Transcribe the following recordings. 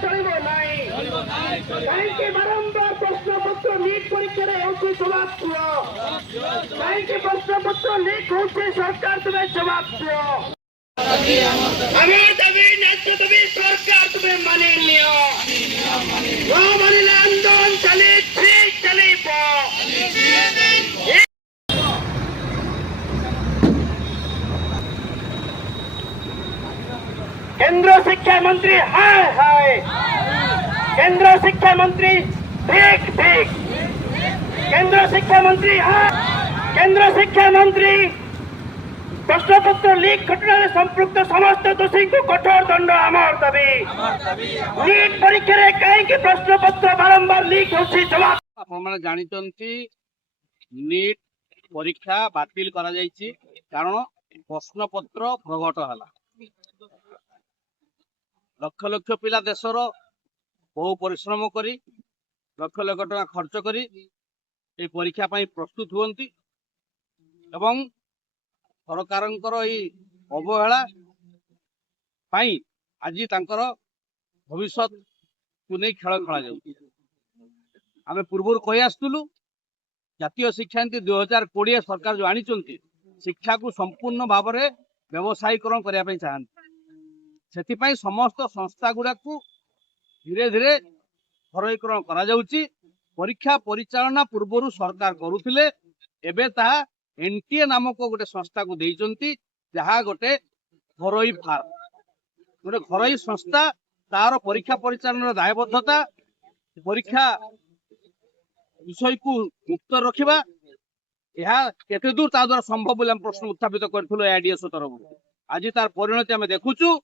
चलिब नाई कहीं बारंबार प्रश्नपत्र लीक परीक्षा जवाब दियो कहीं प्रश्नपत्र लीक हो सरकार तुम्हें जवाब दियो दाबी न्याय दाबी सरकार तुम्हें मानि नियो मानिले आंदोलन चली चलिब केंद्र शिक्षा मंत्री हाय हाय केंद्र शिक्षा मंत्री ठीक ठीक केंद्र शिक्षा मंत्री हाय केंद्र शिक्षा मंत्री प्रश्नपत्र लीक घटना संपृक्त समस्त दोषी को कठोर दंड आमर दाबी नीट परीक्षा कहीं प्रश्नपत्र बारंबार लीक होछि जवाब आपने जानते नीट परीक्षा बातिल करा जायछि कारण प्रश्नपत्र प्रकट हला लक्ष लक्ष पिला देशर बहु परिश्रम करी लक्ष लक्ष टका खर्च करी ए परीक्षा पाई प्रस्तुत हुअन्ति एवं सरकारंकर ई अवहेला पाई आज तांकर भविष्य को नहीं खेल खेला जाऊ आम पूर्व कही आसुलु जातीय शिक्षा नीति 2020 सरकार जो आनी शिक्षा को संपूर्ण भाव में व्यवसायीकरण करने चाहती से समस्त संस्था गुड़ा को धीरे धीरे घरोईकरण करा जाउची परीक्षा परिचालना पूर्व सरकार करुथिले एबे ताहा एनटीए नामक गोटे संस्था को देइचंती जहा गोटे घरोई फार्म गोटे घरोई संस्था तार परीक्षा परिचालन दायबद्धता परीक्षा विषय को मुक्त रखिबा यह केते दूर ता द्वारा संभव बोले प्रश्न उत्थापित करथिलो एआईडीएस तरफ आज तार परिणति आम देखुचु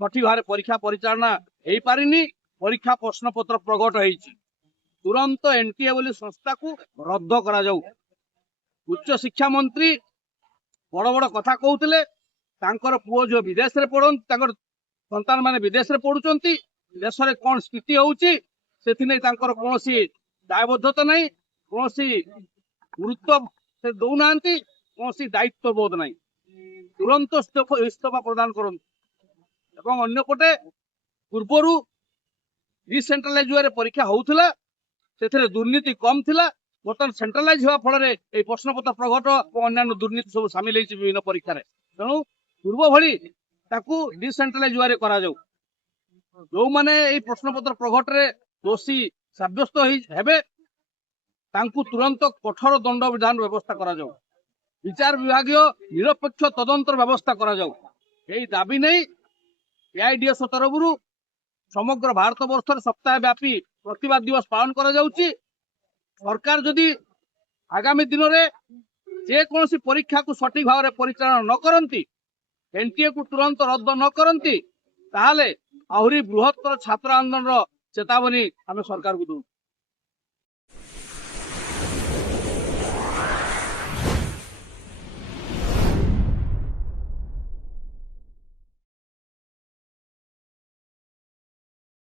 सठिक भाव परीक्षा परिचालना हो पारिनी परीक्षा प्रश्नपत्र प्रकट होती तुरंत एनटीए बोली संस्था को रद्द करा जाऊ उच्च शिक्षा मंत्री बड़ बड़ कथा कहते तांकर पुओ जो विदेश में पढ़ संतान माने विदेश में पढ़ुचंती देश में कौन स्थिति होउची सेथि तांकर कोनोसी दायबद्धता नहीं कोनोसी गुरुत्व से दौना कोनोसी दायित्व बोध नहीं तुरंत इस्तीफा प्रदान करते एवं अन्यपटे पूर्वर डिसेंट्रलाइज वे परीक्षा होउथिला से दुर्नीति कम थिला बर्तमान सेंट्रलाइज होगा फल प्रश्नपत्र प्रकट और अन्य दुर्नीति सब सामिल होती विभिन्न परीक्षा तेणु पूर्व भली डिसेंट्रलाइज वे करा जाऊ जो माने प्रश्नपत्र प्रकट रे दोषी सब्यस्त हेबे तांकु तुरंत कठोर दंड विधान व्यवस्था करा जाऊ विचार विभागीय निरपेक्ष तदंतर व्यवस्था करा जाऊ यही दाबी नहीं एआईडीएस तरफ समग्र भारत वर्ष सप्ताह व्यापी प्रतिवाद दिवस पालन करा जाउची सरकार जदि आगामी दिन में जेकोसी परीक्षा को सठिक भाव में परिचालन न करती एनटीए को तुरंत रद्द न करती ताहले आहुरी बृहत्तर छात्र आंदोलन चेतावनी आम सरकार को दू।